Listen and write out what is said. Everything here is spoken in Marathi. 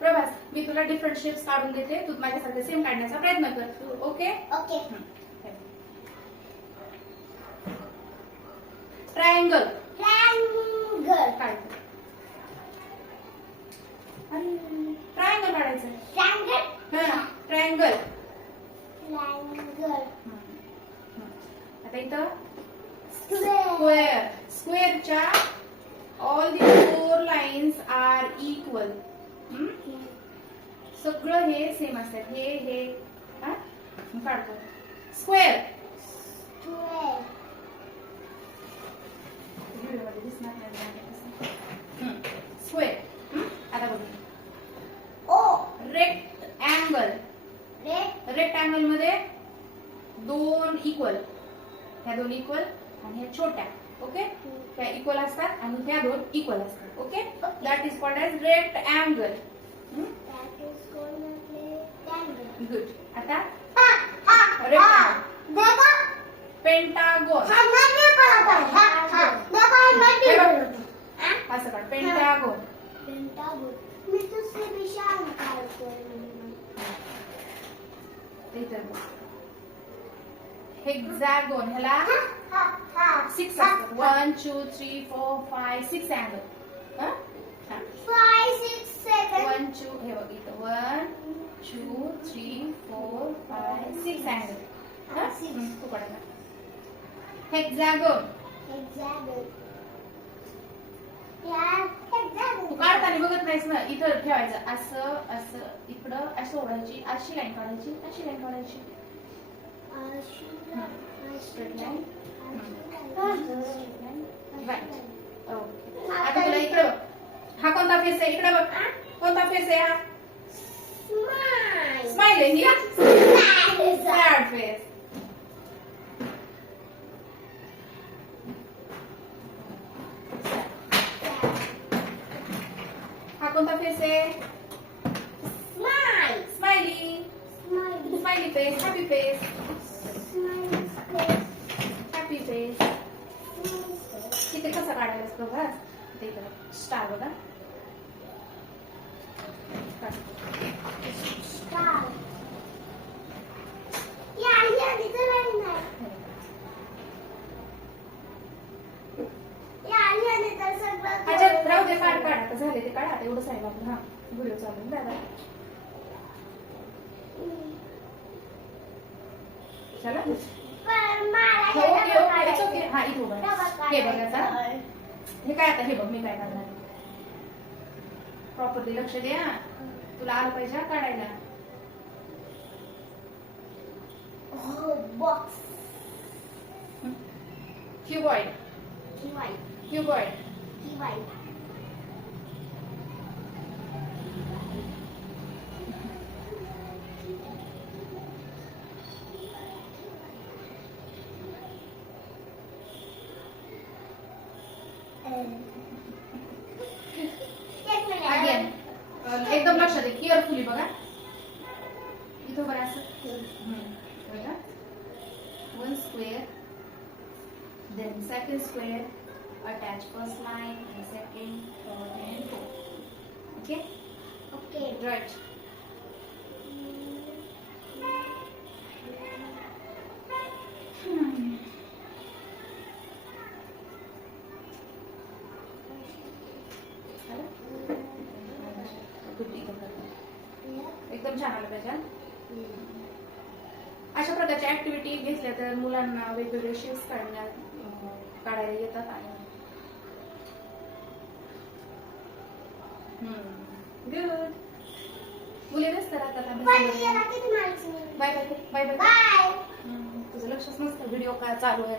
प्रभास, मी तुला डिफरंट शेप्स काढून देते, तू माझ्यासारखे सेम काढण्याचा प्रयत्न कर. Okay okay. ट्रायंगल. ट्रायंगल काढ. ट्रायंगल काढायचं. ट्रायंगल हा ट्रायंगल. ट्रायंगल आता इथं स्क्वेअर. स्क्वेअरच्या all the 4 lines are equal. सगळं हे सेम असतात. हे हा काढतो. स्क्वेअर. स्क्वेअर व्हिडिओमध्ये दिसणार नाही. स्क्वेअर. आता बघ. ओ. रेक्टँगल. रेक्टँगल मध्ये 2 इक्वल, ह्या 2 इक्वल आणि ह्या छोट्या. ओके, ह्या इक्वल असतात आणि ह्या 2 इक्वल असतात. Okay, that is called as rectangle. Good. आता पेंटागोन. असं काढ. पेंटागोन. मी दुसरे विषय काढतोय. हेक्सागोन. ह्याला 6 असतात. 1 2 3 4 5 6 अँगल. 5 6 7 1 2 हे बघ इथं 1 2 3 4 5 6 अँगल. तू काढ. हेक्सागोन. तू काढताना बघत नाहीस ना, इथं ठेवायचं. असं असं इकडं असं ओढायची, अशी लाईन काढायची, अशी लाईन काढायची. Straight line. राईट. ओके. आता तुला इकडे बघ. हा कोणता फेस आहे? इकडे बघ. कोणता फेस आहे हा? स्माइल आहे ही. Sad face. हा कोणता फेस आहे? Smiley. Smiley face. Happy face. Happy face. तिथे कसं काढायला प्रभास? ते स्टार बघा. राहू दे, काढ काढ. आता झाले ते काढ. आता एवढं साईड आपण. हा व्हिडिओ चालू आहे दादा. चला. Okay okay it's okay. हा इथे उभा. हे बघ आता. हे काय आता? हे बघ मी काय करणार. प्रॉपरली लक्ष दे. हा तुला आलं पाहिजे काढायला. बॉक्स. क्यूबॉइड. क्यूबॉइड. अगेन एकदम लक्ष दे. केअरफुली बघा. इथं बरं असं. बघा. 1 square, then second square, attach first line and second, third and fourth. Okay? Right. एकदम छान आलं पाहिजे. अशा प्रकारच्या ऍक्टिव्हिटी घेतल्या तर मुलांना वेगवेगळे शेप्स काढायला येतात. आणि गुड. मुली नसतं राहतात. Bye bye bye bye. तुझं लक्षच नसतं व्हिडिओ काय चालू आहे.